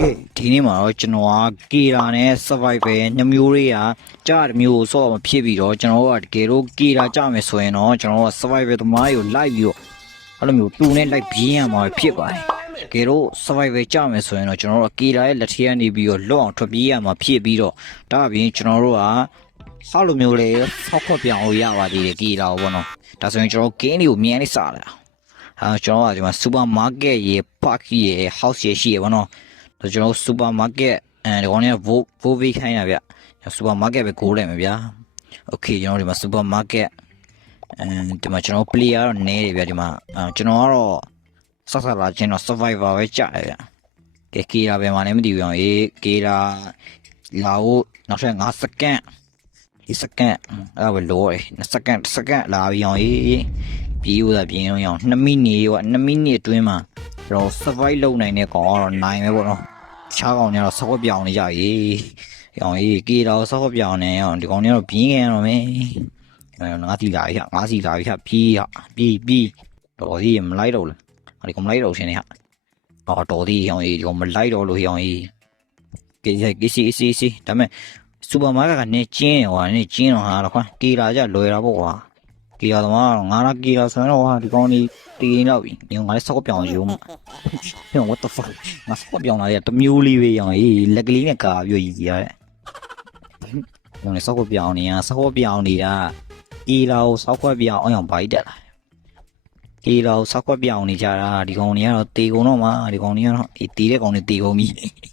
ကဲဒီနေ့မှာတော့ကျွန်တော်ကကီရာနဲ့ survival နှစ်မျိုးတွေကကြားတစ်မျိုးဆော့မဖြစ်ပြီးတော့ကျွန်တော်တို့ကတကယ်လို့ကီရာကြမယ်ဆိုရင်တော့ကျွန်တော်က survival သမားတွေကိုလိုက်ပြီးတော့အဲ့လိုမျိုးတူနဲ့လိုက်ပြင်းရမှာဖြစ်ပါတယ်တကယ်လို့ survival ကြမယ်ဆိုရင်တော့ကျွန်တော်တို့ကကီရာရဲ့လက်ထက်ကနေပြီးတော့လွတ်အောင်ထွက်ပြေးရမှာဖြစ်ပြီးတော့ဒါအပြင်ကျွန်တော်တို့ကဆောက်လိုမျိုးလေးဆောက်ခွက်ပြောင်းလို့ရပါသေးတယ်ကီရာဘောနော်ဒါဆိုရင်ကျွန်တော် game တွေကိုမြန်လေးစားလာကျွန်တော်ကဒီမှာ supermarket ရေ park ရေ house ရေရှိရပါတော့ကျွန်တော် supermarket ဒီကောင်เนี่ย vote ခိုင်းတာဗျ supermarket ပဲကိုးလိုက်မယ်ဗျာ okay ကျွန်တော်ဒီမှာ supermarket ဒီမှာကျွန်တော် player တော့နည်းတယ်ဗျဒီမှာကျွန်တော်ကတော့ဆက်ဆက်လာချင်းတော့ survivor ပဲကြာတယ်ဗျကဲကေရာပဲမှလည်းမသိဘူးအောင်အေးကေရာလာဖို့နောက်ထပ်5စက္ကန့်ဒီစက္ကန့်အဲ့ဒါပဲလောတယ်2စက္ကန့်လာပြီးအောင်အေးပြေးဦးတာပြင်းအောင်2မိနစ်ရော2မိနစ်အတွင်းမှာကျွန်တော် survive လုပ်နိုင်တဲ့ကောင်ကတော့နိုင်ပဲပေါ့နော်ချားကောင်တွေကတော့ဆောက်ပြောင်းနေကြပြီ။ကောင်ကြီးကေတော်ဆောက်ပြောင်းနေအောင်ဒီကောင်တွေကတော့ပြင်းခဲ့ရတော့မယ်။ငါးစီလာပြီ။ငါးစီလာပြီ။ပြီးတော်ကြီးမလိုက်တော့ဘူး။ဒီကောင်မလိုက်တော့ရှင်နေဟာ။တော်ကြီးကောင်ကြီးဒီကောင်မလိုက်တော့လို့ကောင်ကြီး။ကေစီဒါပေမဲ့စူပါမားကကနေကျင်းရောနေကျင်းတော့ဟာတော့ခွာကေလာကြလွယ်တာပေါ့ကွာ။ကေလာသမားတော့ငါလာကေလာဆိုရင်တော့ဟာဒီကောင်ကြီးတီးနေတော့ပြီ။ဒီကောင်ငါလည်းဆောက်ပြောင်းရုံး။ဟဲ့ what the fuck ငါဆောက်ပြောင်းလာတဲ့တမျိုးလေးပဲရောင်ကြီးလက်ကလေးနဲ့ကာပြီးကြီးရတဲ့။ဒီဆောက်ပြောင်းနေတာကီလာကိုဆောက်ခွက်ပြောင်းအောင်ဘိုက်တက်လာ။ကီလာကိုဆောက်ခွက်ပြောင်းနေကြတာဒီကောင်တွေကတော့တေကုန်တော့မှဒီကောင်တွေကတော့တေးတဲ့ကောင်တွေတေကုန်ပြီ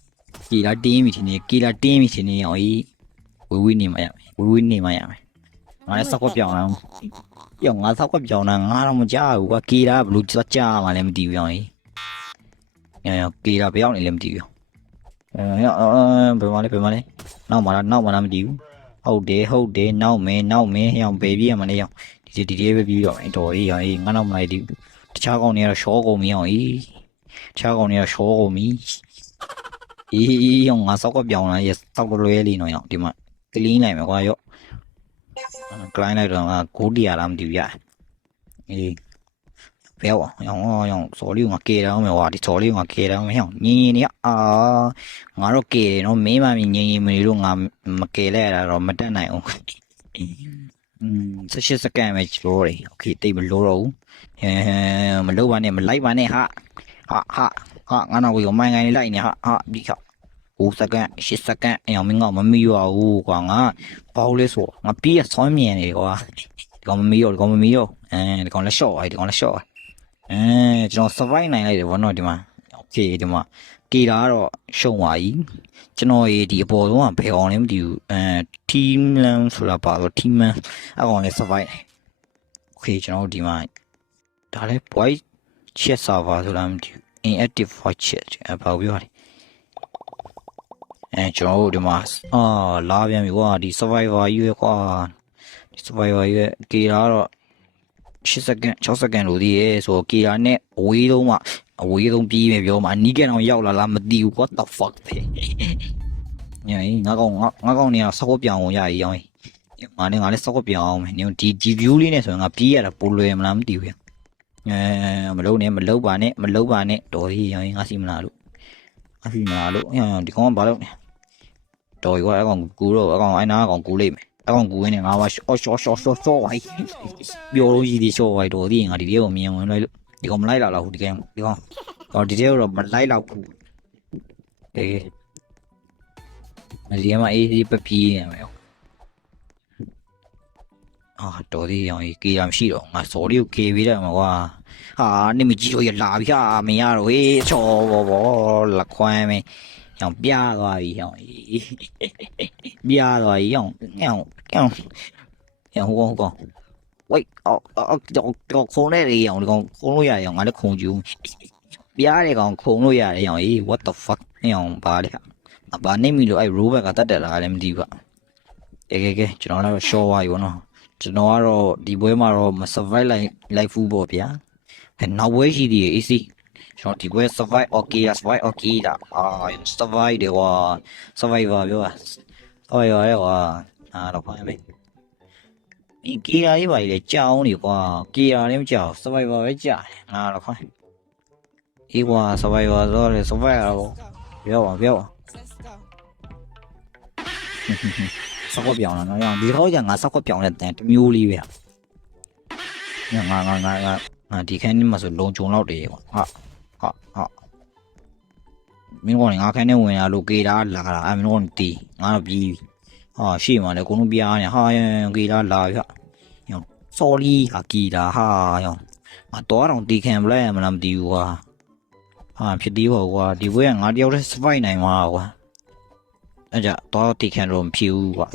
။ကီလာတင်းပြီထင်နေရောင်ကြီးဝေးနေမှရမယ်။ငါလည်းဆောက်ခွက်ပြောင်းအောင်။ပြောင်းငါဆောက်ခွက်ပြောင်းတာငါတော့မကြောက်ဘူးကွာကီလာဘလူးကြားမှလည်းမတည်ဘူးရောင်ကြီး။ကေရာဘယ်ရောက်နေလဲမသိဘူးဘယ်မှာလဲနောက်မှမသိဘူးဟုတ်တယ်နောက်မင်းဟောင်ဘေးပြေးရမလဲဟောင်ဒီပဲပြီးတော့တော်ကြီးဟောင်ငါနောက်မလိုက်ဒီတခြားကောင်တွေကတော့ရှောကုန်ပြီဟောင်တခြားကောင်တွေကတော့ရှောကုန်ပြီဟောင်ငါစောက်ကပြောင်းလာရစောက်လွဲလေးနော်ဟောင်ဒီမှာကလင်းလိုက်မယ်ကွာရော့ကလိုင်းလိုက်တော့ငါ9တရားလားမသိဘူးရဘယ်အောင်စော်လေးကကေတောင်းမယ်ကွာဒီစော်လေးကကေတောင်းမယ်ဟောညင်းနေငါတော့ကေတယ်နော်မင်းမမြင်မနေလို့ငါမကေလိုက်ရတာတော့မတက်နိုင်အောင်18စက္ကန့်ပဲကျော်တယ်โอเคတိတ်မလို့တော့ဘူးမလုပ်ပါနဲ့မလိုက်ပါနဲ့ဟာငါတော့ကိုမိုင်းကိုင်းလိုက်နေဟာဒီခါ9စက္ကန့်10စက္ကန့်အောင်မင်းကမမီးရဘူးကွာငါဘောက်လေးဆိုငါပြေးဆောင်းမြင်နေကွာဒီကောင်မမီးရောဒီကောင်လက်လျှော့ကျွန်တော် survive နိုင်လိုက်တယ်ဗောနော်ဒီမှာโอเคဒီမှာကေတာကတော့ရှုံသွားပြီကျွန်တော်ရေဒီအပေါ်ဆုံးကဘယ်အောင်လဲမသိဘူးteam lan ဆိုတာပါတော့ team man အကောင်လည်း survive โอเคကျွန်တော်ဒီမှာဒါလည်း voice chat server ဆိုတာမသိဘူး inactive voice chat ဘာပြောလဲကျွန်တော်ဒီမှာလာပြန်ပြီကွာဒီ survivor ကြီးပဲကွာဒီ survivor ကြီးပဲကေတာကတော့10စက္ကန့်6စက္ကန့်လို့ဒီရဲဆိုကေရာနဲ့အဝေးဆုံးပြီးမယ်ပြောမှာအနီးကတော့ရောက်လာလားမသိဘူး what the fuck ပဲညငါကောင်နေဆောက်ပြောင်းအောင်ရည်ရောင်းငါလည်းဆောက်ပြောင်းအောင်မယ်ဒီ view လေးနဲ့ဆိုရင်ငါပြေးရတာပိုလွယ်မလားမသိဘူးမလုပ်ပါနဲ့တော်ကြီးရောင်းငါစီမလားလို့ဒီကောင်ကဘာလုပ်နေတော်ကြီးကအကောင်ကူတော့အကောင်အိုင်နာအကောင်ကူလိုက်မယ်အကောင်ကူရင်းနဲ့ငါပါရှော့ဝိုင်းပြောလို့ရည်ဒီရှော့ဝိုင်းတော်ဒီငါဒီလေးကိုမြင်ဝင်လိုက်လို့ဒီကောင်မလိုက်တော့ဘူးဒီကောင်ဒီလေးတော့မလိုက်တော့ဘူးဒီမှာအေးပပီးနေမယ်တော်ဒီရောင်ကေရမရှိတော့ငါစော်လေးကိုကေပေးတယ်မှာကွာနေမကြီးတော့ရလာပြီမရတော့ဟေးချော်ဘောလက်ခွမ်းမယ်ရောင်ပြသွားပြီရောင်ပြသွားပြီရောင်ဟိုကောင်ဝိတ်တော့ခုံနေတယ်ရောင်ဒီကောင်ခုံလို့ရရောင်ငါလည်းခုံကြည့်ပြတဲ့ကောင်ခုံလို့ရတယ်ရောင် what the fuck ရောင်ပါလေဘာနေမီလို့robot ကတတ်တယ်လားလည်းမသိဘူးကဲကျွန်တော်လည်း short ဝါရောနော်ကျွန်တော်ကတော့ဒီပွဲမှာတော့မ survive လိုက်ဖူးပေါ့ဗျာနောက်ပွဲရှိသေးတယ် AC ကျွန်တော်ဒီပွဲ survive okay da survive တယ်ကွာ survivor ပြောတာ survivor ရဲ့ကွာတော့ဖိုင်းမယ်ဒီကေရာကြီးပါလေကြောင်းနေကွာကေရာလည်းမကြောက် survivor ပဲကြာတယ်ငါတော့ဖိုင်းကွာ survivor ဆိုတော့လေ survive ရတော့ ပြောပါပြောပါဆောက်ပြောင်းလာနော်ဒီခေါက်ကငါဆောက်ပြောင်းတဲ့တန်တမျိုးလေးပဲငါဒီခန်းនេះမှာဆိုလုံကြုံတော့တယ်ကွာဟာမင်းကငါခန်းထဲဝင်လာလို့ကေတာလာတာမင်းတို့တီးငါတော့ပြီးဟာရှေ့မှာလည်းကိုလုံးပြားနေဟာကေတာလာပြရောစော်လီဟာကီတာဟာရောငါတော့တော့တီးခံမလဲမလားမသိဘူးကွာဟာဖြစ်သေးပါကွာဒီဘွဲကငါတယောက်တည်းစပိုက်နိုင်မှာကွာအဲ့ကြတော့တီးခံတော့မဖြစ်ဘူးကွာ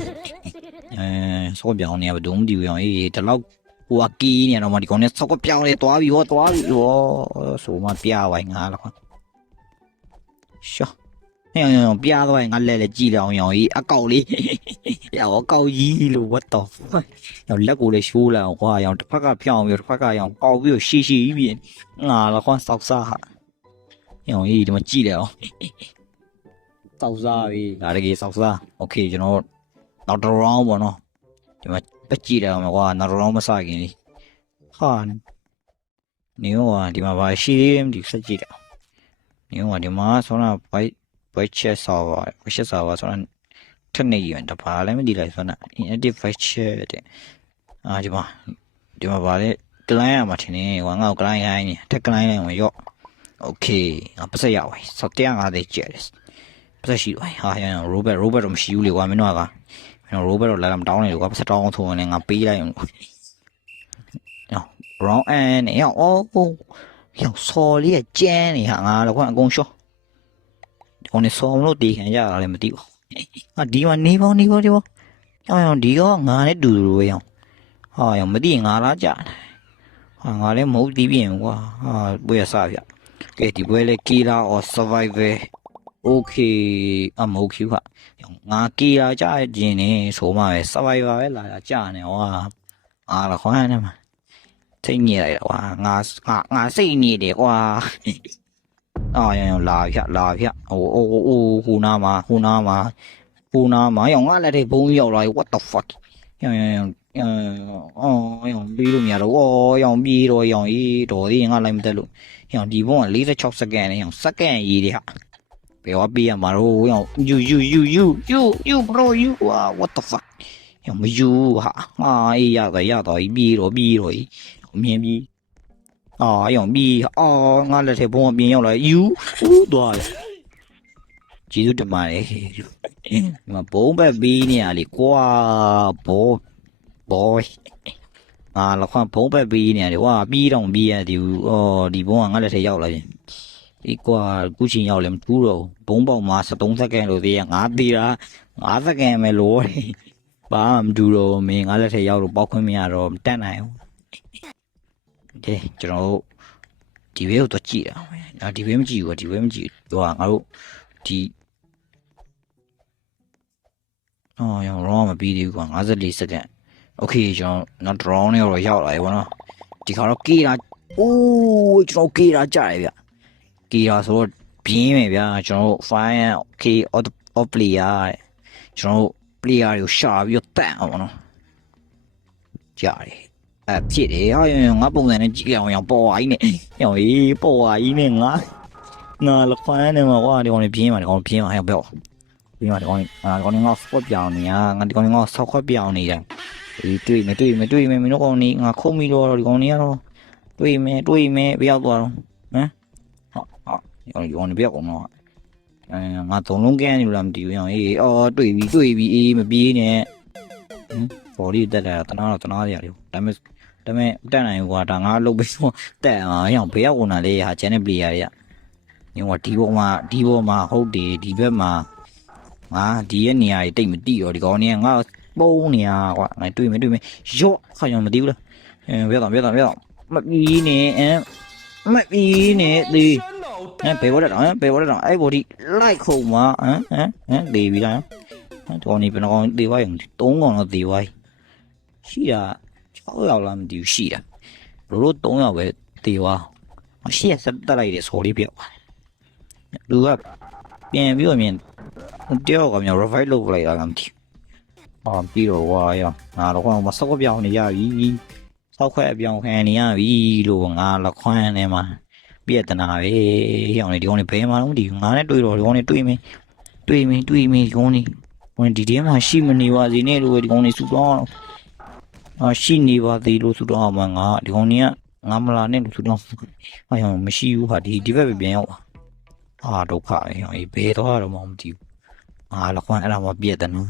ဆောက်ပြောင်းနေဘယ်သူမှမသိဘူးရောအေးဒီလောက်ဟိုအကီးနေတော့မဒီကောင်နဲ့ဆောက်ပြောင်းလေတွားပြီဟောဆိုမှပြဝိုင်းငါလားကွာရှောရောပြသွားရင်ငါလဲကြည့်လောင်ရောင်ကြီးအကောက်လေးရောအကောက်ကြီးလို့ what the fuck ရောလက်ကိုလည်းရှိုးလာကွာရောတစ်ဖက်ကဖြောင်းပြီးတစ်ဖက်ကရောကောက်ပြီးရှီပြီးငါလည်းခွန်းစောက်စားဟာရောကြီးဒီမှာကြည့်တယ်အောင်စောက်စားပြီဒါတကယ်စောက်စားโอเคကျွန်တော်နောက်တစ် round ပေါ့နော်ဒီမှာပကြည့်တယ်အောင်ကွာနောက်တစ် round မစခင်လေးဟာနေရောဒီမှာပါရှိသေးတယ်ဒီစက်ကြည့်တယ်နေရောဒီမှာဆိုတော့ဘိုက်ချက်ဆောက်ပါဆိုတော့ထက်နေရင်တပါလည်းမဒီလိုက်ဆိုတော့ inactive voice chat တဲ့ဒီမှာပါလေ client ရမှာထင်နေကွာငါ့ကို client ရိုင်းနေထက် client လိုက်ဝင်ရော့ okay ပတ်ဆက်ရပါစေ150ကျက်တယ်ပတ်ဆက်ရှိပါဟာရ robot တော့မရှိဘူးလေကွာမင်းတို့ကrobot တော့လာမတောင်းနေလေကွာပတ်ဆက်တောင်းဆိုရင်ငါပေးလိုက်အောင်round and ရောစော်လေးကျန်းနေဟာငါတော့ကွာအကုန်ရှော့ဒီကောင်နေစော်မလို့တီးခံရတာလည်းမသိဘူးဒီမှာနေပေါင်းရောဒီကောငါနဲ့တူတူပဲရောဟာမသိရင်ငါလားကြာဟာငါလည်းမဟုတ်တီးပြင်ကွာဟာပွဲရစားပြကဲဒီပွဲလဲ killer or survivor okay မဟုတ်ဘူးဟာငါ killer ကြာခြင်းနေဆိုမှပဲ survivor ပဲလာကြာနေဟောအားလားခွမ်းနေမှာစိတ်ညစ်လိုက်တာကွာငါစိတ်ညစ်တယ်ကွာရောလာဖြဟိုနာမှာရောငါလက်ထဲဘုံရောက်လာ what the fuck ရောပြီးလို့မရတော့ရောပြီးတော့ရောတော်သေးငါလိုက်မတက်လို့ရောဒီဘုံက46စက္ကန့်နဲ့ရောစက္ကန့်ရေးတဲ့ဟာဘယ်ဝပြီးရမှာတော့ရော you bro you what the fuck ရောမယူဟာအေးရတော့ပြီးတော့မြင်ပြီးရောပြီးငါလက်ထဲဘုံကပြင်ရောက်လာယူသွားတယ်ကျေးဇူးတင်ပါတယ်ဒီမှာဘုံဘက်ပြီးနေရလေကွာဘောငါလခွန်ဘုံဘက်ပြီးနေရတယ်ကွာပြီးတော့ပြီးရသည်ဒီဘုံကငါလက်ထဲရောက်လာရင်ဒီကွာခုချင်းရောက်လည်းမထူးတော့ဘုံပေါက်မှာ73စက္ကန့်လို့သေးရငါသေးတာ5စက္ကန့်ပဲလို့ဘာမှမထူးတော့မင်းငါလက်ထဲရောက်လို့ပေါက်ခွင့်မရတော့မတက်နိုင်ဘူးကျွန်တော်တို့ဒီဘေးကိုတော့ကြည့်တာဒီဘေးမကြည့်ဘူးငါတို့ဒီရောရောမပြီးသေးဘူးကွာ54စက္ကန့်โอเคကျွန်တော်နောက် drone နဲ့တော့ရောက်လာပြီဗောနော်ဒီခါတော့ကေတာကျွန်တော်ကေတာကြားရဗျကေတာဆိုတော့ပြင်းမယ်ဗျာကျွန်တော် fire okay of player ကျွန်တော် player ကိုရှာပြီးတော့တန့်အောင်ဗောနော်ကြားတယ်ဖြစ်တယ်ငါပုံစံနဲ့ကြည့်အောင်ပေါ်အိုင်းနဲ့ပေါ်အိုင်းနဲ့ငါလခွမ်းနေမှာကွာဒီကောင်ပြင်းမှာဘယ်ပြီးမှာဒီကောင်ငါဖော့ပြောင်းနေငါဒီကောင်ငါဆောက်ခွက်ပြောင်းနေတယ်တွေ့မယ်မင်းတို့ကောင်နေငါခုံးပြီးတော့ဒီကောင်နေကတော့တွေ့မယ်ဘယ်ရောက်သွားတော့ဒီကောင်နေဘယ်ရောက်ကုန်တော့ငါသုံးလုံးကန်းနေလို့လားမသိဘူးတွေ့ပြီအေးမပြေးနဲ့ပေါ်လေးတက်လာတနာရတယ်ဒါပေမဲ့တက်နိုင်ကွာဒါငါလုပ်ပြီးတော့တက်အောင်ဘယ်ရောက်ကုန်တာလဲဟာချန်နယ်ပလေယာတွေကဒီပေါ်မှာဟုတ်တယ်ဒီဘက်မှာငါဒီရဲ့နေရာတွေတိတ်မတိတော့ဒီကောင်နေငါပုံးနေရကွာငါတွေ့မယ်ရော့ခါမသိဘူးလားဘယ်တော့မပြီးနဲ့ဒီဘယ်ဘောတော့အဲ့ဘောဒီလိုက်ခုံမှာဒေးပြီလားတော်နေဘယ်ကောင်ဒေးဝိုင်း3ကောင်တော့ဒေးဝိုင်းရှိတာ6ယောက်လားမသိဘူးရှိတာတို့3ယောက်ပဲဒေးဝါရှိရစက်တက်လိုက်တယ်ဆိုလေးပြောက်လူကပြန်ပြီးတော့မြင်တယောက်ကမြောက် revive လုပ်လိုက်တာကမသိဘူးပြီးတော့ဝါရောငါတော့မဆောက်ပြောင်းနေရပြီဆောက်ခွဲအပြောင်းခံနေရပြီလို့ငါလခွမ်းနေမှာ ပြက်တနာပဲဟောင်းနေဒီကောင်နေဘယ်မှာတော့မသိဘူးငါနဲ့တွေ့တော့ဒီကောင်နေတွေ့မင်းဒီကောင်နေဝင်ဒီထဲမှာရှိမနေပါစေနဲ့လို့ဒီကောင်နေစုတော့ရှိနေပါသေးလို့စုတော့မှငါဒီကောင်နေကငါမလာနဲ့လို့စုတော့ဟောင်းမရှိဘူးဟာဒီဘက်ပဲပြန်ရောက်ပါဒုက္ခပဲဟောင်းဘယ်တော့တော့မှမသိဘူးငါလည်းခွန်းအဲ့ဒါမှပြက်တနာ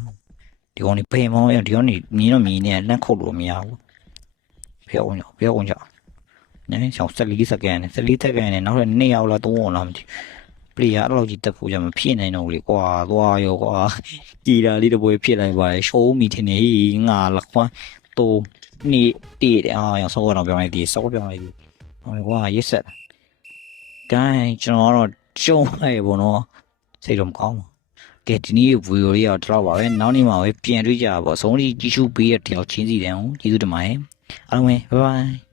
ဒီကောင်နေဘယ်မှာရောဒီကောင်နေမြင်းတော့မြင်းနေလန့်ခုတ်လို့မရဘူးဖျောက်အောင်ကြနည်းဆောင်14စက္ကန့်နဲ့14စက္ကန့်နဲ့နောက်ထပ်2ရောက်လား3ရောက်လားမသိပလေယာအဲ့လိုကြီးတက်ဖို့ကြမဖြစ်နိုင်တော့ဘူးလေကွာသွားရောကွာကြည်တာလေးတပွဲဖြစ်လိုက်ပါလေရှိုးမိထင်နေငါလခွန်းတူနေတည်တယ်ရောဆောတော့ပြောင်းလိုက်ဒီဆောပြောင်းလိုက်ဒီဟောကွာရစ်ဆက်ဂိုင်းကျွန်တော်တော့ကျုံလိုက်ပေါ့နော်စိတ်တော့မကောင်းဘူးကဲဒီနေ့ဗီဒီယိုလေးတော့ပါပဲနောက်နေ့မှာပဲပြန်တွေ့ကြပါပေါ့အဆုံးထိကြည့်ရှုပေးတဲ့တယောက်ချင်းစီတန်းကိုကျေးဇူးတင်ပါတယ်အားလုံးပဲ bye bye